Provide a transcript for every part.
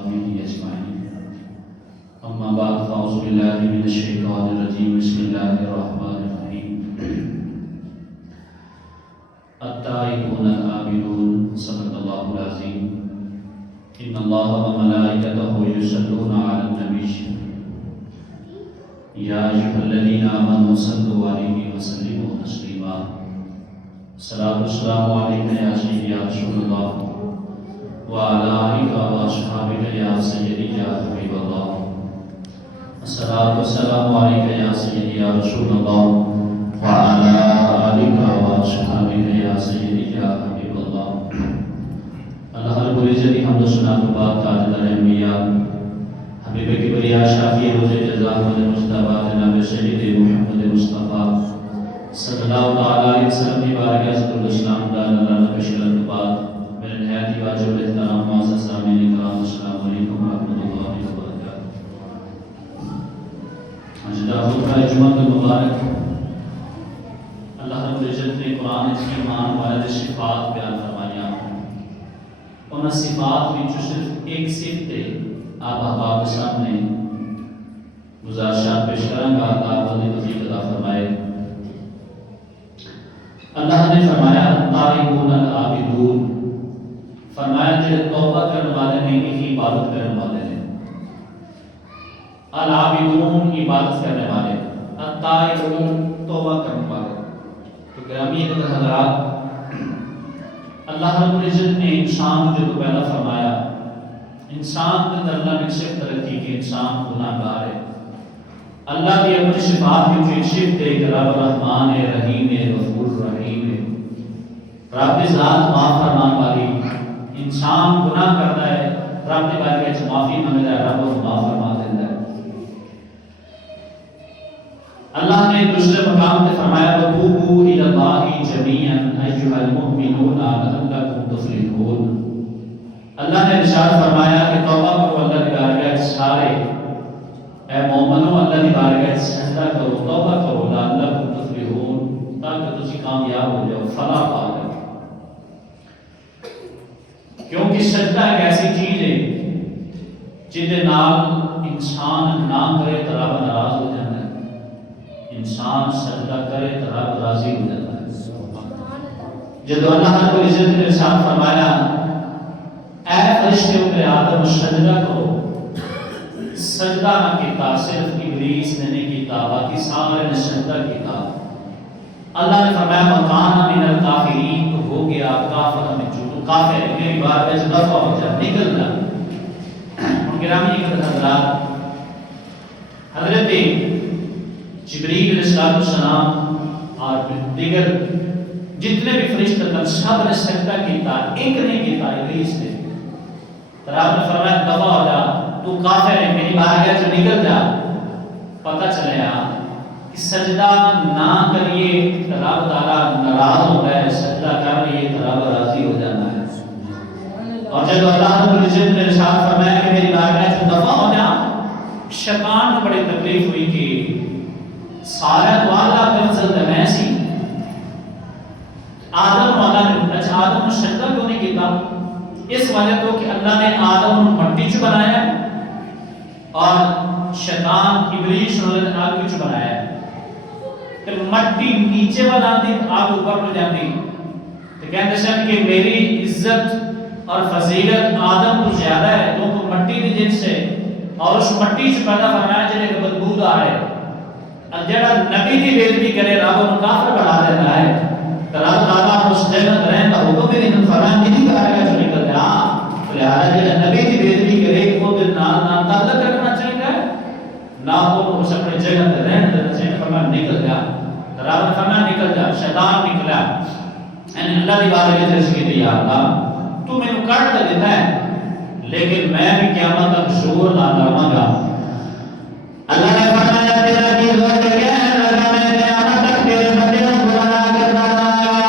أجمعين. أما بعد فأعوذ بالله من الشيطان الرجيم. بسم الله الرحمن الرحيم. التائبون العابدون. صدق الله العظيم. إن الله وملائكته يصلون على النبي يا أيها الذين آمنوا صلوا عليه وسلموا تسليما. الصلاة والسلام عليك يا سيدي يا رسول الله وعلى آلك وأصحابك يا سيدي يا حبيب الله. الصلاة والسلام عليك يا سيدي يا رسول الله وعلى آلك وأصحابك يا سيدي يا حبيب الله. اللہ رب العزت کی حمد و ثنا کے بعد تاجدار انبیاء حبیب کبریا شافی روز جزا احمد مصطفیٰ جناب سید محمد مصطفیٰ صلی اللہ علیہ وسلم کی بارگاہ صدر الاسلام اللہ نبی شرط کے بعد میرے نہایت واجب احترام معزز سامعین کرام السلام علیکم ورحمۃ اللہ وبرکاتہ. آج کا خطبہ جمعہ مبارک اللہ رب العزت نے قرآن کی ایمان والے صفات بیان فرمایا. ان صفات میں صرف ایک صفت ہے آپ احباب کے سامنے گزارشات پیش کریں گا. آپ مزید عطا فرمائے. اللہ نے فرمایا التائبون العابدون، فرمایا جو توبہ کرنے والے ہیں یہی عبادت کرنے والے ہیں. العابدون عبادت کرنے والے، التائبون توبہ کرنے والے. تو گرامی حضرات، اللہ رب العزت نے انسان جو پیدا فرمایا، انسان کے اندر اللہ نے صفت رکھی کہ انسان گناہگار ہے. اللہ کی اپنی صفات میں جو صفت ہے کہ رب رحمان ہے، رحیم ہے، غفور رحیم ہے، رب ذات معاف فرمان والی. انسان گناہ کرتا ہے، رب کے بارے میں معافی مانگتا ہے، رب اس معاف فرما دیتا ہے. اللہ نے دوسرے مقام پہ فرمایا وَتُوبُوا إِلَى اللَّهِ جَمِيعًا أَيُّهَا الْمُؤْمِنُونَ لَعَلَّكُمْ تُفْلِحُونَ. اللہ نے ارشاد فرمایا کہ توبہ کرو اللہ کی بارگاہ سارے، اے مومنو اللہ کی بارگاہ سجدہ کرو، توبہ کرو لعلکم تفلحون، تاکہ تسی کامیاب ہو جاؤ، فلاح پا جاؤ. کیونکہ سجدہ ایک ایسی چیز ہے جہدے نال انسان نہ کرے تو رب ناراض ہو جاتا ہے، انسان سجدہ کرے تو رب راضی ہو جاتا ہے. جب اللہ رب العزت نے ارشاد فرمایا اے فرشتوں کے آدم سجدہ کرو، سجدہ نہ کیتا، صرف ابلیس نے نہیں کیتا، باقی سارے نے سجدہ کیتا. اللہ نے فرمایا مکان من الکافرین، تو ہو گیا کافر میں جو کافر میری بات میں دفع ہو جا، نکل جا. گرامی حضرات، حضرت جبریل علیہ السلام اور دیگر جتنے بھی فرشتے تھے سب نے سجدہ کیتا، ایک نہیں کیتا ابلیس نے. تو رب نے فرمایا دفع ہو جا، تو کافر ہے، میری بارگاہ سے نکل جا. پتہ چلیا کہ سجدہ نہ کریے تو رب تعالیٰ ناراض ہو گئے، سجدہ کر لیے تو رب راضی ہو جاتا ہے. اور جب اللہ رب العزت نے ارشاد فرمایا کہ میری بارگاہ سے دفع ہو جا، شیطان کو بڑی تکلیف ہوئی کہ سارا تو اللہ کا فضل میں سی. آدم والا نے اچھا آدم نے سجدہ کیوں نہیں کیتا؟ اس وجہ تو کہ اللہ نے آدم کو مٹی سے بنایا اور شیطان ابلیس نے آگ وچ بنایا. کہ مٹی نیچے بنا دی، آگ اوپر ہو جاتی. تو کہتے ہیں کہ میری عزت اور فضیلت آدم کو زیادہ ہے کیونکہ مٹی کی جنس سے اور اس مٹی سے پیدا فرمایا جائے کہ بدبودار ہے. جڑا نبی کی بےعزتی کرے رب کو کافر بنا دیتا ہے. تو رب تعالیٰ اس جنت رہن کا حکم بھی نہیں فرمایا نہیں کرے گا جو نکل جا. لہذا جڑا نبی کی بےعزتی کرے وہ دل نہ تعلق رکھنا چاہیے، نہ وہ اس اپنے جگہ پہ رہنے دینا چاہیے. فرمایا نکل جا. تو رب نے فرمایا نکل جا. شیطان نکلا، یعنی اللہ کی بارگاہ سے اس کی دی اللہ تو میں نے کاٹ تو دیتا ہے لیکن میں بھی قیامت تک زور نہ لڑوں گا. اللہ نے فرمایا تیرا کی زور کیا ہے، لگا میں قیامت تک تیرے بندے کو گمراہ کرتا رہا گا،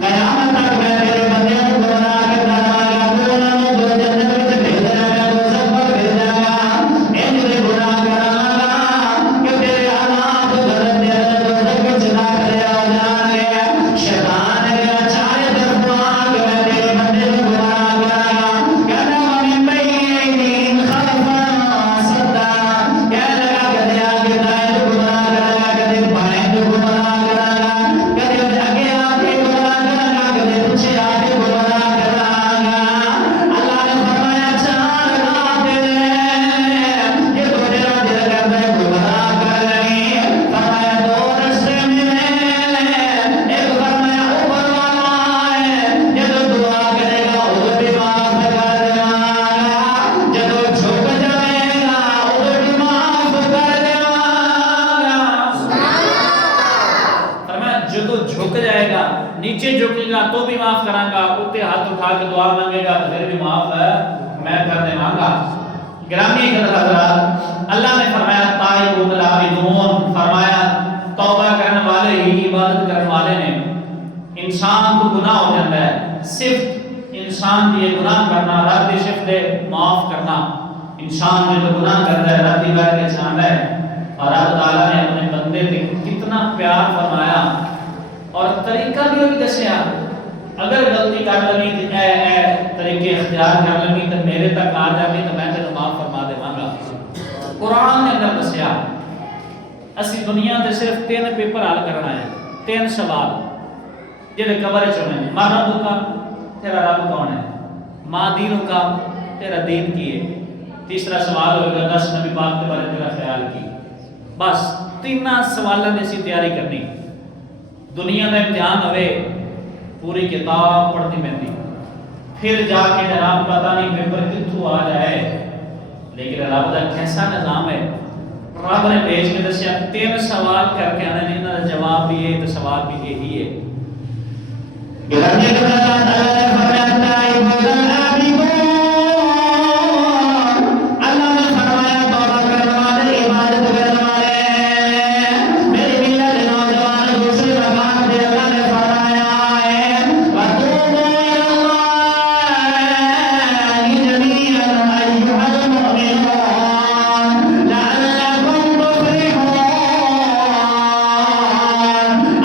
قیامت تک میں تیرے بندے کو گمراہ کرتا رہا گا. دونوں نے دو جنت میں بھیج دیا گا، دو سب پر بھیج دیا گا. ان سے گناہ کرا گا کہ تیرے آلات غلط دے دو سب کو چلا کر آ جائیں گے. شیطان نے چاہے درخواست کہ میں تیرے بندے کو گمراہ کرا گا. کہنا میں نیچے جھکے گا تو بھی معاف کراں گا، اوتے ہاتھ اٹھا کے دعا مانگے گا تو پھر بھی معاف ہے میں کر دے مانگا۔ گرامی قدر حضرات، اللہ نے فرمایا تائبون العابدون، فرمایا توبہ کرنے والے ہی عبادت کرنے والے نے۔ انسان کو گناہ ہو جاتا ہے، صرف انسان دی گناہ کرنا، رب دی صفت دے معاف کرنا، انسان جو گناہ کرتا ہے رب دی بار کے جانتا ہے۔ اور اللہ تعالیٰ نے اپنے بندے تے کتنا پیار فرمایا اور طریقہ بھی وہی دسیا، اگر غلطی کر لگی تو اے طریقے اختیار کر لگی تو میرے تک آ جاوی تو میں تینوں معاف فرما دے گا۔ قرآن نے اندر دسیا اسی دنیا تے صرف 3 پیپر حل کرنا ہے، 3 سوال جڑے قبر وچ ہونے، ماں رب کا تیرا رب کون ہے، ماں دینوں کا تیرا دین کی ہے، تیسرا سوال ہوگا 10 نبی پاک کے بارے تیرا خیال کی۔ بس 3 سوالوں نے سی تیاری کرنی، دنیا کا امتحان ہوئے پوری کتاب پڑھنی پہنتی، پھر جا کے جناب پتہ نہیں پیپر کتوں آ جائے، لیکن رب کا کیسا نظام ہے، رب نے بھیج کے دسیا 3 سوال کر کے آنے نہیں، انہوں جواب بھی ہے تو سوال بھی یہی ہے۔ گرامی اللہ نے فرمایا تائبون العابدون، اللہ نے فرمایا توبہ کرنے والے، عبادت کرنے والے، میری ملت نوجوان دوسرے مقام پہ اللہ نے فرمایا ہے وَتُوبُوا إِلَى اللَّهِ جَمِيعًا أَيُّهَا الْمُؤْمِنُونَ لَعَلَّكُمْ تُفْلِحُونَ۔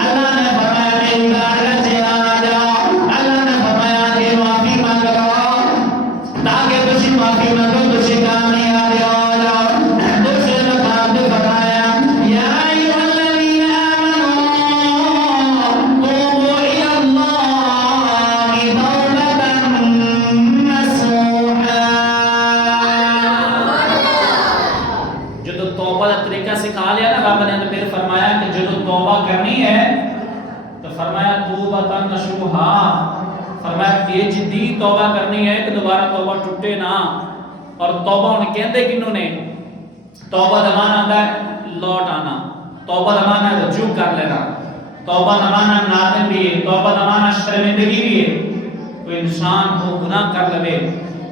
اللہ نے فرمایا میری بارگاہ سے آ جاؤ، اللہ نے فرمایا کہ معافی مانگو تاکہ تسی معافی مانگو تسی کامیاب ہو جاؤ۔ دوسرے مقام پہ فرمایا یا ایھا الذین آمنوا توبوا الی اللہ توبۃ نصوحا۔ جدو توبہ کا طریقہ سکھا لیا نا رب نے تو پھر فرمایا کہ جدو توبہ کرنی ہے تو فرمایا توبۃ نصوحا، فرمایا کہ جدی توبہ کرنی ہے کہ دوبارہ توبہ ٹوٹے نہ۔ اور توبہ انہیں کہندے کنوں نے، توبہ دا معنی آتا ہے لوٹ آنا، توبہ دا معنی ہے رجوع کر لینا، توبہ دا معنی نادم بھی ہے، توبہ دا معنی شرمندگی بھی ہے۔ کوئی انسان کو گناہ کر لے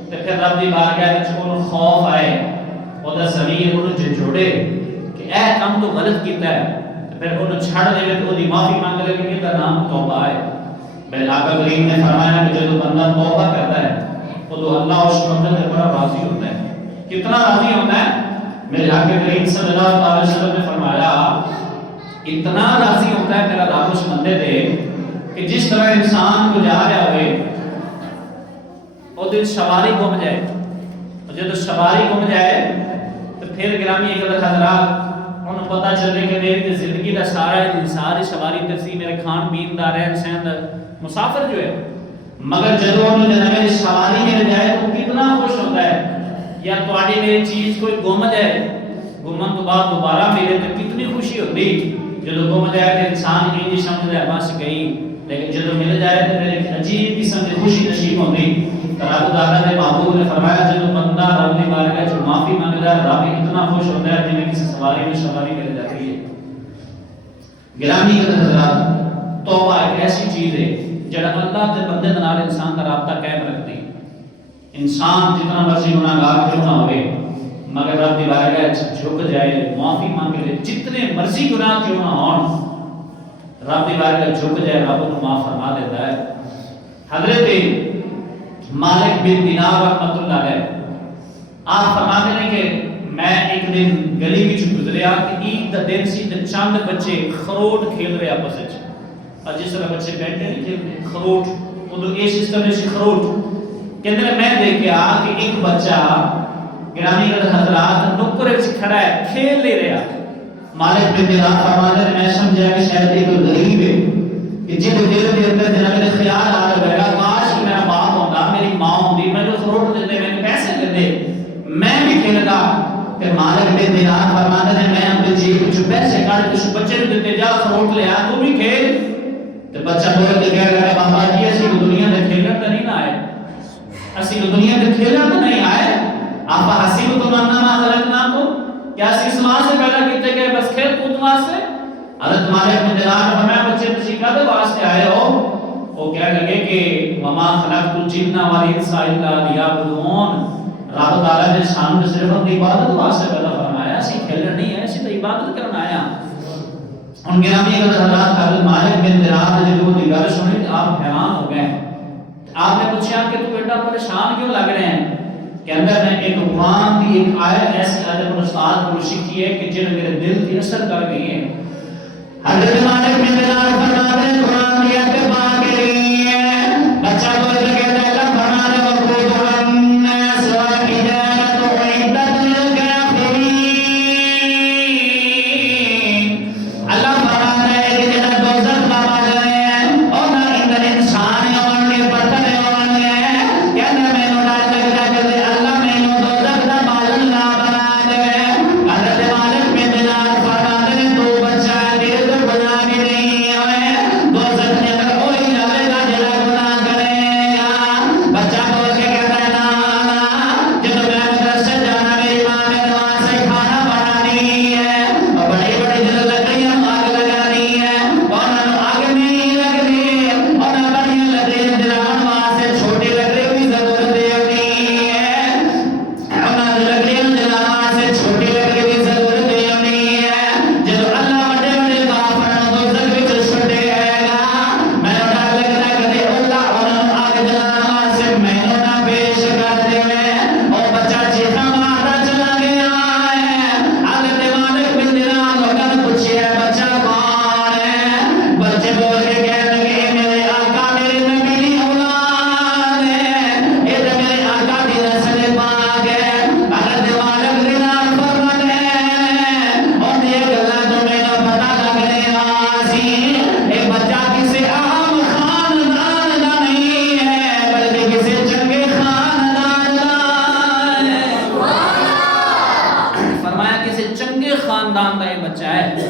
تو پھر رب دی بارگاہ وچ انہوں خوف آئے، او دا ضمیر انہوں جھنجھوڑے کہ اے کام تو غلط کیتا ہے، تو پھر انہوں چھڑ دے تو دی معافی مانگ لے کہ یہ دا نام توبہ ہے۔ میرے آقا کریم نے فرمایا کہ جب بندہ توبہ کرتا ہے تو اللہ اس بندے سے بڑا راضی ہوتا ہے۔ کتنا راضی ہوتا ہے؟ میرے آقا کریم صلی اللہ علیہ وسلم نے فرمایا اتنا راضی ہوتا ہے میرا رب اس بندے دے کہ جس طرح انسان کو جا رہا ہوئے اور دل سواری گم جائے، اور جب سواری گم جائے تو پھر گرامی ایک حضرات انہوں پتہ چلے کہ میری زندگی کا ساری سواری تسی میرے کھان پین دا رہن سہن دا مسافر جو ہے، مگر جب انہوں نے میری سواری مل جائے تو کتنا خوش ہوتا ہے۔ یا تواڈی میری چیز کوئی گم جائے، گمن تو بعد دوبارہ ملے تو کتنی خوشی ہوتی، جب گم جائے تو انسان یہ نہیں سمجھتا ہے بس گئی، لیکن جب مل جائے تو میرے عجیب قسم کی خوشی نصیب ہوتی۔ رب تعالیٰ نے محبوب نے فرمایا جب بندہ رب کی بارگاہ میں معافی مانگتا ہے رب اتنا خوش ہوتا ہے جب کسی سواری میں سواری مل جاتی ہے۔ گرامی حضرات، توبہ ایک ایسی چیز ہے جڑا اللہ کے بندے کے نال انسان کا رابطہ قائم رکھتی۔ انسان جتنا مرضی گناہگار کیوں نہ ہوئے مگر رب کی بارگاہ جھک جائے، معافی مانگ لے، جتنے مرضی گناہ کیوں نہ ہون رب کی بارگاہ جھک جائے، رب انہوں معاف فرما دیتا ہے۔ حضرت مالک بن دینار رحمۃ اللہ علیہ آپ فرماتے ہیں کہ میں ایک دن گلی وچ گزریا کہ عید دا دن سی تے چند بچے خروٹ کھیل رہے آپس وچ، اور جس طرح بچے بیٹھے نہیں کھیلتے خروٹ، ادو یہ سسٹم ہے سی خروٹ کہندے میں دیکھیا کہ ایک بچہ گرامی حضرات نکر وچ کھڑا ہے کھیل لے رہا۔ مالک بن دینار فرماتے ہیں میں سمجھا کہ شاید یہ کوئی غریب ہے کہ جن دل کے اندر جناب نے خیال آ رہا ہے کاش میرا باپ ہوتا، میری ماں ہوتی، میں جو خروٹ دیتے میں پیسے دیتے میں بھی کھیلتا۔ کہ مالک بن دینار فرماتے ہیں میں اپنے جیب وچ پیسے کاٹ کے بچے کو دیتے جا خروٹ لے آ تو بھی کھیل۔ تو بچہ بول کے کہہ رہا ہے بابا جی اسی دنیا میں کھیلن تو نہیں آئے، اسی دنیا میں کھیلن تو نہیں آئے، آپ حسیب تو انما خلقناکم، کیا اسی اس واسطے پیدا کیتے گئے بس کھیل کود واسطے؟ حضرت مالک بن دینار فرمایا بچے تسی کدے واسطے آئے ہو؟ وہ کہنے لگے کہ وما خلقت الجن والانس الا لیعبدون، رب تعالی نے شان میں صرف اپنی عبادت واسطے پیدا فرمایا، اسی کھیلنا نہیں ہے، اسی تو عبادت کرنا آیا۔ ان کے نامی اگر حضرات حضرت مالک بن دینار نے جو دی گل سنی تو آپ حیران ہو گئے۔ آپ نے پوچھا کہ تو ایڈا پریشان کیوں لگ رہے ہیں؟ کہتا میں ایک قرآن کی ایک آیت ایسی ادب استاد کو سیکھی ہے کہ جن میرے دل کی اثر کر گئی ہے۔ حضرت مالک بن دینار فرماتے ہیں قرآن کی آیت پاک رہی ہے، بچہ بول کے کہتا ہے اللہ فرمانے وقود الناس والحجارۃ اعدت للکافرین، اللہ فرماتا ہے کہ جنہیں دوزخ میں ڈالے ہیں اور نہ اندر انسان اور نہ پتھر اور نہ کہتا میں نہ ڈال لگتا کہ اللہ میں نہ دوزخ نہ بالن نہ بنا دے۔ حضرت مالک بن دینار فرماتے ہیں تو بچہ دل کو بنا کے نہیں ہوئے دوزخ میں اگر کوئی جائے گا جلا گناہ کرے گا، بچہ بول کے کہتا ہے نا جب میں مدرسے جانا میری ماں نے نماز سے کھانا بنانی ہے اور بڑی بڑی دل لکڑیاں آگ لگانی ہے اور نہ آگ نہیں لگنی اور نہ بڑی لکڑیاں جلانے واسطے چھوٹی لکڑیوں کی ضرورت نہیں ہے اور نہ لکڑیاں جلانے واسطے چھوٹی لکڑیوں کی ضرورت نہیں ہے۔ جب اللہ بڑے بڑے کافروں کو دوزخ وچ چھوڑے گا میں ڈر لگتا کہ اللہ انہاں آگ جلانے واسطے مینوں نہ پیش کر دے۔ او بچہ چیخا مارتا چلا گیا ہے۔ حضرت مالک بن دینار لوگوں نے پوچھا بچہ کون ہے؟ بچے بول کے کہنے لگے میرے آقا میرے نبی کی اولاد ہے، یہ تو میرے آقا کی نسل پاک ہے۔ حضرت مالک بن دینار فرماتے ہیں اور یہ گلا تو میں نے پتہ لگ رہا سی ایک بچہ کسی عام خاندان کا نہیں ہے بلکہ کسی چنگے خاندان کا ہے۔ فرمایا کسی چنگے خاندان کا یہ بچہ ہے۔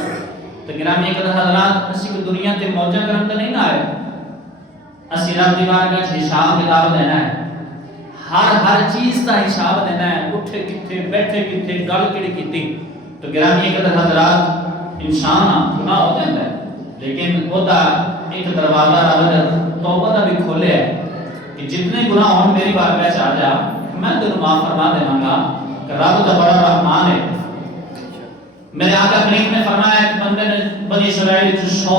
تو گرامی قدر حضرات اسی کو دنیا تے موجہ کرن تے نہیں نہ آئے، اسی رب دی بارگاہ حساب کتاب دینا ہے، ہر چیز کا حساب دینا ہے، اٹھے کتھے بیٹھے کتھے گل کیڑی کیتی۔ تو گرامی قدر حضرات انسان گناہ ہو جاتا ہے لیکن وہ دا ایک دروازہ رب نے توبہ دا بھی کھولے ہے کہ جتنے گناہ ہوں میری بارگاہ سے آ جا میں تینوں معاف فرما دوں گا کہ رب دا بڑا رحمان ہے۔ میرے آقا کریم نے فرمایا ایک بندے نے بنی اسرائیل 100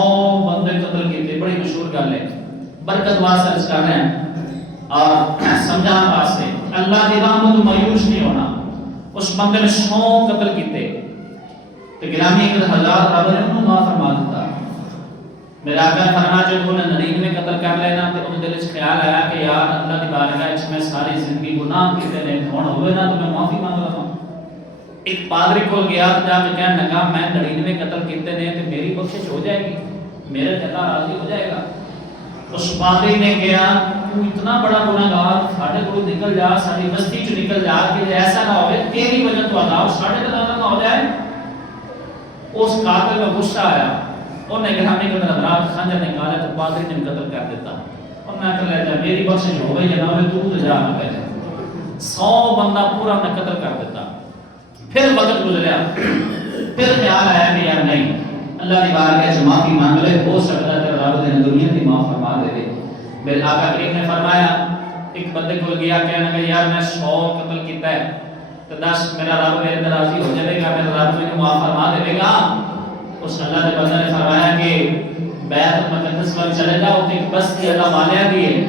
بندے قتل کیتے، بڑی مشہور گل ہے، برکت واسطے عرض کر رہے ہیں اور سمجھان واسطے اللہ دی رحمت تو مایوس نہیں ہونا۔ اس بندے نے 100 قتل کیتے تو گرامی حضرات رب نے انہوں معاف فرما دیتا۔ میرے آقا نے فرمایا جب انہوں نے 99 قتل کر لینا تو انہوں دل وچ خیال آیا کہ یار اللہ دی بارگاہ وچ میں ساری زندگی گناہ کیتے نے، ہن ہوئے نا تو میں معافی مانگ لواں۔ ایک پادری کو گیا جا کے کہنے لگا میں 99 قتل کیتے نے تو میری بخشش ہو جائے گی، میرے اللہ راضی ہو جائے گا۔ اس پادری نے کہا تو اتنا بڑا گناہگار ساڈے کول نکل جا، ساری بستی چ نکل جا کہ ایسا نہ ہوئے تیری وجہ تو عذاب ساڈے تے نہ ہو جائے۔ اس قاتل میں غصہ آیا، انہوں نے گرامی قدر حضرات خنجر نکالا تو پادری نے قتل کر دیتا۔ انہوں نے کہا جا میری بخشش ہو گئی یا نہ ہوئے تو جا نہ پہلے 100 بندہ پورا نے قتل کر دیتا۔ پھر وقت گزریا، پھر خیال آیا کہ یار نہیں اللہ کی بارگاہ سے معافی مانگ لے، ہو سکتا ہے رب نے دنیا کی معاف فرما دے دے۔ میرے آقا کریم نے فرمایا ایک بندے کو گیا کہنے لگا یار میں 100 قتل کیتا ہے تو 10 میرا رب میرے تے راضی ہو جائے گا، میرا رب مجھے معاف فرما دے گا۔ اس اللہ کے بندے نے فرمایا کہ بیت المقدس میں چلے جا، اوتھے ایک بستی اللہ والیاں دی ہے،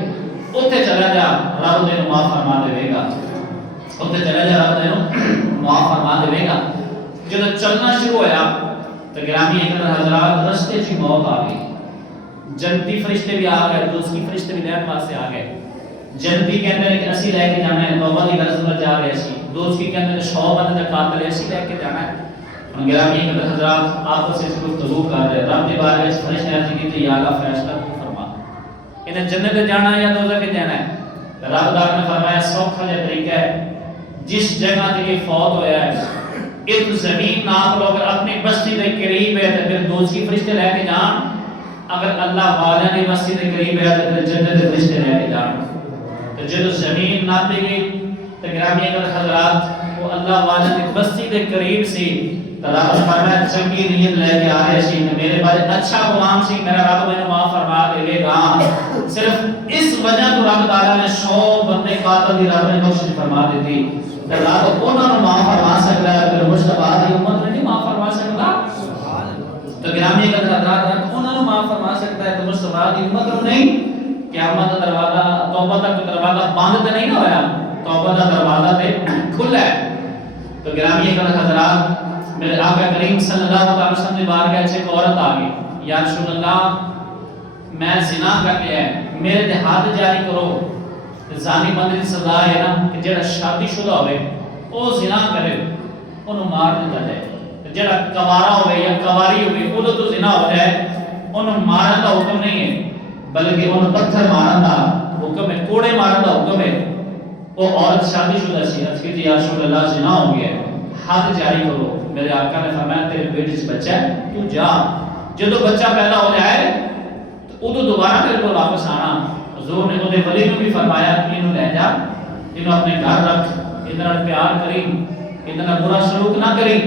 اوتھے چلا جا رب تینوں معاف فرما دے گا، اوتھے چلا جا رب تینوں معاف فرما دے گا۔ جب چلنا شروع ہوا تو گرامی حضرات رستے چ موت آ گئی، جنتی فرشتے بھی آ گئے، دوسری فرشتے بھی لین واسطے آ گئے۔ جنتی کہتے ہیں کہ اسی لے کے جانا ہے، توبہ کی غرض میں جا رہے اسی، دوسری کہتے ہیں 100 بندے کا قاتل اسی لے کے جانا ہے۔ گرامی حضرات آپس سے گفتگو کر رہے، رب کے بارے میں فرشتے عرض کی تھی یا اللہ فیصلہ تو فرما، انہیں جنت جانا ہے یا دوزخ جانا ہے؟ رب دار نے فرمایا سوکھا جا طریقہ ہے، جس جگہ تے یہ فوت ہویا ہے ایک زمین آپ لوگ اپنی بستی دے قریب ہے تو پھر دوسری فرشتے لے کے جان، اگر اللہ والا نے بستی دے قریب ہے تو پھر جنت دے فرشتے لے کے جان۔ تو جب زمین ناپی گئی تو گرامی حضرات وہ اللہ والا نے بستی دے قریب سی رب نے فرمایا چنگی نیت لے کے آ رہے سی میرے بارے اچھا غلام سی میرا رب مینوں معاف فرما دے گا. صرف اس وجہ تو رب تعالیٰ نے 100 بندے قاتل دی رب نے بخشش فرما دیتی. رب انہاں نوں معاف فرما سکدا ہے پر مصطفیٰ دی امت نے نہیں معاف فرما سکدا. تو گرامی حضرات رب انہاں نوں معاف فرما سکتا ہے تو مصطفیٰ دی امت نوں نہیں. قیامت دا دروازہ توبہ تک دروازہ بند تے نہیں نہ ہویا, توبہ دا دروازہ تے کھلا ہے. تو گرامی حضرات میرے آقا کریم صلی اللہ علیہ وسلم نے بارگاہ سے ایک عورت آ گئی, یا رسول اللہ میں زنا کر لیا ہے میرے تے حد جاری کرو. زانی بندے دی سزا ہے نا کہ جڑا شادی شدہ ہوئے او زنا کرے انہوں مار دیتا جائے, جڑا کوارا ہوئے یا کواری ہوئے وہ تو زنا ہو جائے انہوں مارن دا حکم نہیں ہے بلکہ انہوں پتھر مارن دا حکم ہے, کوڑے مارن دا حکم ہے. وہ عورت شادی شدہ سی عرض کی یا رسول اللہ زنا ہو گیا ہے حد جاری کرو. میرے آقا نے فرمایا تیرے پیٹ سے بچہ ہے تو جا, جدو بچہ پیدا ہو جائے تو ادو دوبارہ تیرے کو واپس آنا. حضور نے اودے ولی کو بھی فرمایا کہ انہوں لے جا, انہوں اپنے گھر رکھ, انہوں پیار کریں, انہوں برا سلوک نہ کریں.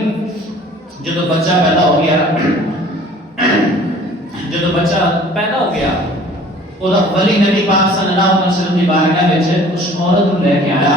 جدو بچہ پیدا ہو گیا جدو بچہ پیدا ہو گیا اودا ولی نبی پاک صلی اللہ علیہ وسلم کی بارگاہ وچ اس عورت کو لے کے آیا.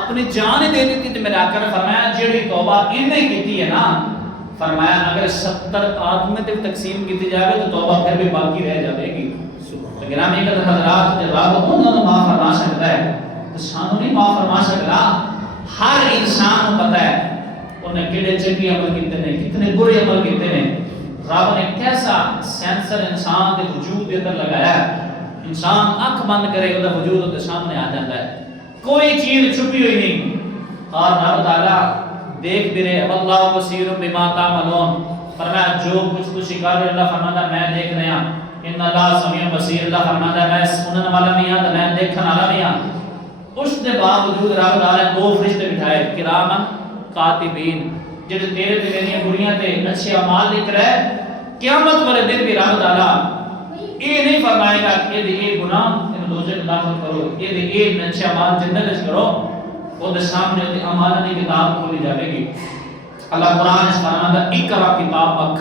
اپنی جان دے دیتی تو میرے آقا نے فرمایا جیڑی توبہ انہیں کیتی ہے نا, فرمایا اگر 70 آدمی تک تقسیم کیتی جائے تو توبہ پھر بھی باقی رہ جائے گی. تو گرامی حضرات جب رب انہوں نے معاف فرما سکتا ہے تو سانوں نہیں معاف فرما سکتا. ہر انسان کو پتہ ہے انہیں کیڑے چنگے عمل کیتے ہیں کتنے برے عمل کیتے ہیں. رب نے کیسا سینسر انسان کے وجود کے اندر لگایا ہے, انسان اکھ بند کرے وہ وجود اس کے سامنے آ جاتا ہے, کوئی چیز چھپی ہوئی نہیں. اور رب تعالیٰ دیکھ بھی رہے واللہ بصیر بما تعملون, فرمایا جو کچھ کچھ کر رہے اللہ فرماتا میں دیکھ رہا ہوں. ان اللہ سمیع بصیر, اللہ فرماتا میں سنن والا بھی ہوں تو میں دیکھنے والا بھی ہوں. اس کے باوجود رب تعالیٰ نے 2 فرشتے بٹھائے کرامن کاتبین جڑے تیرے تے میری بریاں تے اچھے اعمال لکھ رہے. قیامت والے دن بھی رب تعالیٰ یہ نہیں فرمائے گا کہ یہ گناہ دوسرے کو داخل کرو, یہ اچھے اعمال جنت وچ کرو, وہ دے سامنے تے اعمال دی کتاب کھولی جائے گی. اللہ قرآن اس فرماتا اقرا کتابک,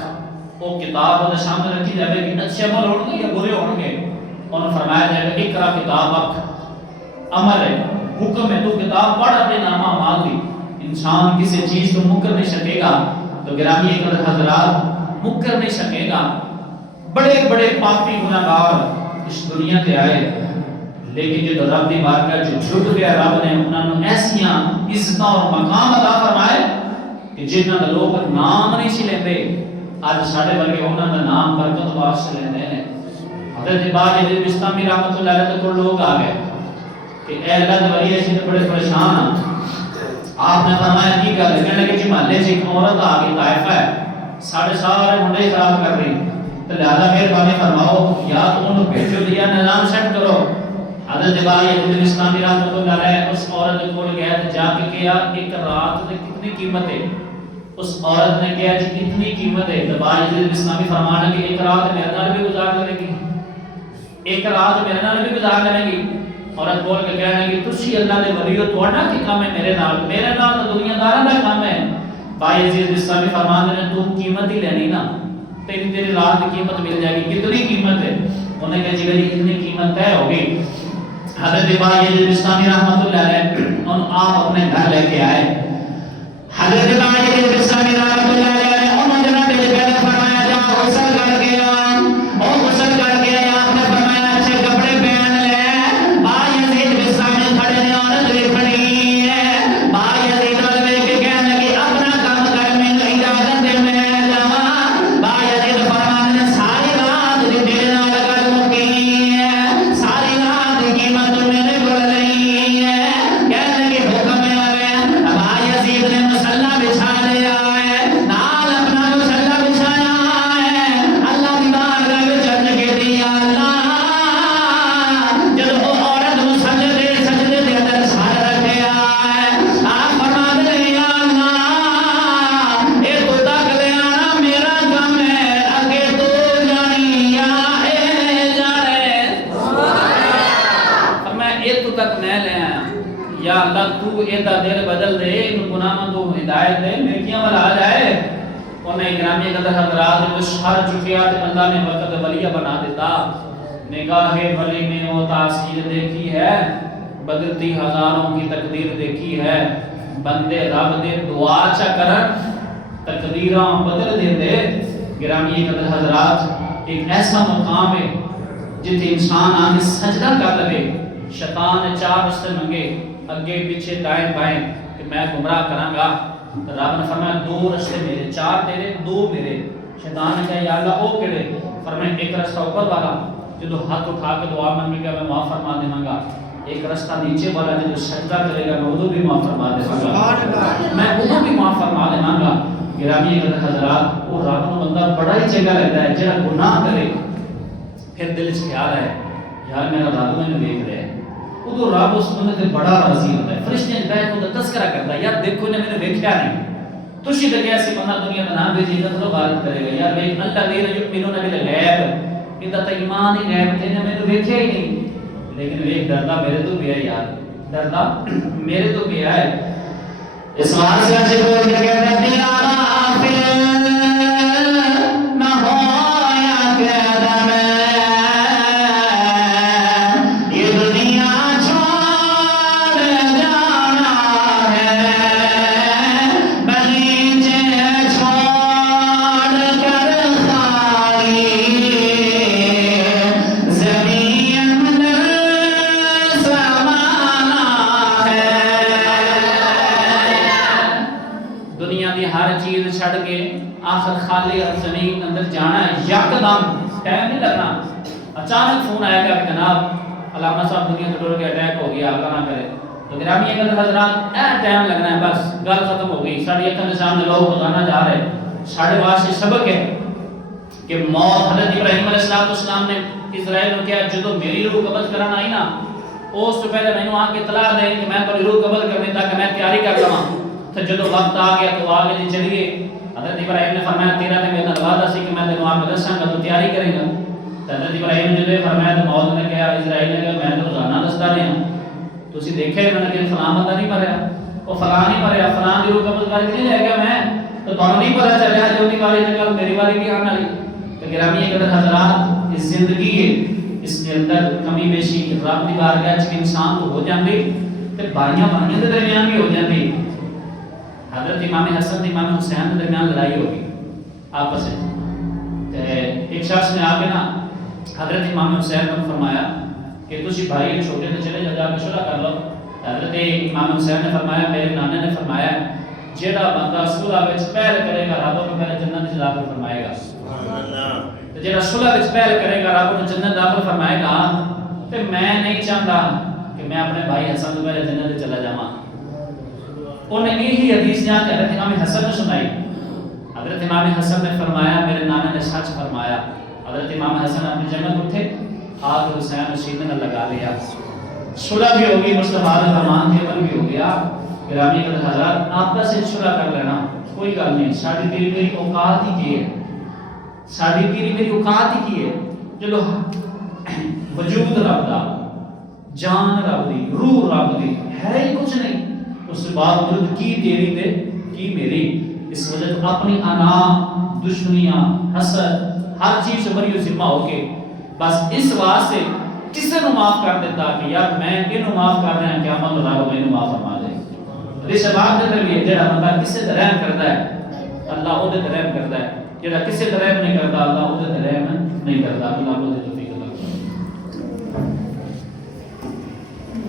وہ کتاب وہ دے سامنے رکھی جائے گی, اچھے عمل ہوں گے یا برے ہوں گے انہوں فرمایا جائے گا اقرا کتابک, عمل ہے حکم ہے تو کتاب پڑھ اپنے نامہ اعمال دی. انسان کسی چیز کو منکر نہیں سکے گا. تو گرامی حضرات منکر نہیں سکے گا. بڑے بڑے پاپی گناہگار اس دنیا تے آئے لیکن جو رب دی بارگاہ جو جھک گیا رب نے انہاں نوں ایسیاں عزت اور مقام عطا فرمائے کہ جنہاں دا لوگ نام نہیں سی لیندے اج ساڈے ورگے انہاں دا نام برکت واسطے لیندے نے. حضرت باجی بستامی رحمتہ اللہ علیہ کو لوگ آ گئے کہ اے اللہ دے ولی اسی تے بڑے پریشان ہاں. آپ نے فرمایا کی گل ہے, کہنے لگے جی محلے سے ایک عورت آ گئی طائفہ ہے ساڑھے سارے منڈے خراب کر رہی, تو لہذا مہربانی فرماؤ یا تو انہوں بھیجو دیا نظام سیٹ کرو. حضرت باجی اسلامی رحمتہ اللہ علیہ اس عورت کو گیا جا کے کہا ایک رات کی کتنی قیمت ہے. اس عورت نے کہا جی اتنی قیمت ہے. تو باجی اسلامی فرمانا کہ ایک رات میرے نال بھی گزار لے گی, ایک رات میرے نال بھی گزار لے گی. عورت بول کے کہنے لگی تسی اللہ دے ولی ہو, تہاڈا کی کام ہے میرے نال تو دنیا داراں دا کام ہے. بھائی عزیز اسلامی فرماتے ہیں تو قیمت ہی لینی نا, تیری رات کی قیمت مل جائے گی. کتنی قیمت ہے؟ انہوں نے کہا جی میری اتنی قیمت طے ہوگی. حضرت باقی بستانی رحمت اللہ علیہ ان آپ اپنے گھر لے کے آئے. حضرت باقی بستانی رحمت اللہ علیہ انہوں نے جناب پہلے فرمایا جا غسل کر کے اور غسل کر کے آپ نے فرمایا اچھے کپڑے پہن لے. باقی یزید بستانی کھڑے نے عورت بھی کھڑی ہے. باقی یزید والے کے کہنے لگی اپنا کام کر میں اجازت دے میں جاواں. باقی یزید فرمانے ساری رات دی دیر نال کر مکی ہے. ساری رات کی قیمت میں نے بڑھ رہی ہے. کہنے لگی حکم ہے باقی یزید نے مصلی بچھا لیا ہے. نال اپنا مصلی بچھایا ہے. اللہ دی بارگاہ وچ عرض کی اللہ جب وہ عورت مصلی دے سجدے دے اندر سر رکھیا ہے آپ فرما دے یا اللہ اے تو تک لے آنا میرا کام ہے اگے تو جانی یا اے جانے. فرمایا اے تو تک میں لے آیا یا اللہ تو ایدا دل بدل دے ان گناہاں تو ہدایت دے نیکیاں والا آ جائے. انہیں گرامی قدر حضرات جو شر چکیا تے اللہ نے وقت ولیہ بنا دیتا. نگاہ ولی میں وہ تاثیر دیکھی ہے بدلتی ہزاروں کی تقدیر دیکھی ہے. بندے رب دے دعا چا کرن تقدیراں بدل دے دے. گرامی قدر حضرات ایک ایسا مقام ہے جتھے انسان آنے سجدہ کر لے. شیطان نے چار رستے منگے اگے پیچھے دائیں بائیں کہ میں گمراہ کراں گا. رب نے فرمایا دو رستے میرے چار تیرے دو میرے. شیطان نے کہا یا اللہ او کیڑے؟ فرمایا ایک رستہ اوپر والا جدو ہاتھ اٹھا کے دعا مانگے گا میں معاف فرما دے گا. ایک رستہ نیچے والا جدو سجدہ کرے گا میں ادو بھی معاف فرما دے گا. میں ادو بھی معاف فرما دے گا. گرامی حضرات وہ رب نو بندہ بڑا ہی چنگا لگتا ہے جڑا گناہ کرے پھر دل وچ خیال ہے یار میرا رب مینوں ویکھ رہا ہے. ادو رب اس بندے تے بڑا راضی ہوتا ہے. فرشتے بیٹھ کے تذکرہ کرتا ہے یار دیکھو نے مینوں ویکھیا نہیں. تسی تے ایسی بندہ دنیا دا نام بھیجی تے غارت کرے گا یار ویکھ اللہ دین یؤمنون بالغیب اندا تے ایمان ہی غیب تے نے مینوں ویکھیا ہی نہیں. لیکن ویکھ ڈردا میرے تو بھی ہے یار ڈردا میرے تو بھی ہے. اس واسطے سے بول کے کہتے ہیں تیرا غافل نہ ہو یا قیادہ میں آخر خالی اور زمین اندر جانا ہے. یکدم ٹائم نہیں لگنا. اچانک فون آیا کہ جناب علامہ صاحب دنیا سے ٹوٹ کے اٹیک ہو گیا اللہ نہ کرے. تو گرامی حضرات ٹائم لگنا ہے بس گل ختم ہو گئی. ساری اکھاں دے سامنے لوگ روزانہ جا رہے. ساڑھے واسطے سبق ہے کہ موت حضرت ابراہیم علیہ السلام نے اسرائیل کو کہا جدو میری روح قبض کرنا آئی نا اس تو پہلے مینوں آ کے اطلاع دے کہ میں تیری روح قبض کرنی تاکہ میں تیاری کر لواں. تو جدو وقت آ گیا تو آگے جی چلیے. حضرت ابراہیم نے فرمایا تیرا تے میرا وعدہ سی کہ میں تینوں آ کے دساں گا تو تیاری کرے گا. حضرت ابراہیم نے فرمایا تو موت نے کہا اسرائیل نے کہا میں تو روزانہ دستا رہا ہوں تسی دیکھے میں نے کہ فلاں بندہ نہیں مریا وہ فلاں نہیں مریا فلاں دی روح قبض کر کے نہیں لے گیا میں تو تانوں نہیں پتہ چلیا جو دی باری تے کل میری باری بھی آنے والی. تو گرامی حضرات اس زندگی ہے اس کے اندر کمی بیشی رب دی بارگاہ وچ انسان تو ہو جاندے تے بھائیاں بھائیاں دے درمیان بھی ہو جاندی. حضرت امام حسن تے امام حسین کے درمیان لڑائی ہو گئی آپس میں. ایک شخص نے آ کے نا حضرت امام حسین نے فرمایا کہ تسی بھائی چھوٹے تے چلے جا کے صلح کر لو. حضرت امام حسین نے فرمایا میرے نانے نے فرمایا جیڑا بندہ صلح وچ پہل کرے گا رب انہوں پہلے جنت وچ داخل فرمائے گا. سبحان اللہ. تے جیڑا صلح وچ پہل کرے گا رب انہوں جنت داخل فرمائے گا. تے میں نہیں چاہتا کہ میں اپنے بھائی حسن تو پہلے جنت وچ چلا جاواں. انہیں یہی حدیث جہاں کہ حضرت امام حسن نے سنائی. حضرت امام حسن نے فرمایا میرے نانے نے سچ فرمایا. حضرت امام حسن اپنی جنت اٹھے آگ حسین سینے نے لگا لیا. صلح بھی ہوگی مصطفیٰ کا فرمان کے عمل بھی ہو گیا. گرامی حضرات آپس سے صلح کر لینا کوئی گل نہیں. ساری تیری میری اوقات ہی کی ہے. ساری تیری میری اوقات ہی کی ہے. چلو وجود رب دا جان رب دی روح رب دی ہے ہی کچھ نہیں. اس باوجود کی تیری تے کی میری. اس وجہ تو اپنی انا دشمنیاں حسد ہر چیز سے بری ذمہ ہو کے بس اس واسطے کسے نو معاف کر دیتا کہ یار میں اینو معاف کر رہا ہوں قیامت نو رب مینوں معاف فرما دے. اس بات دے بھی جڑا بندہ کسے تے رحم کردا ہے اللہ او دے تے رحم کردا ہے. جڑا کسے تے رحم نہیں کردا اللہ او دے تے رحم نہیں کردا. اللہ او دے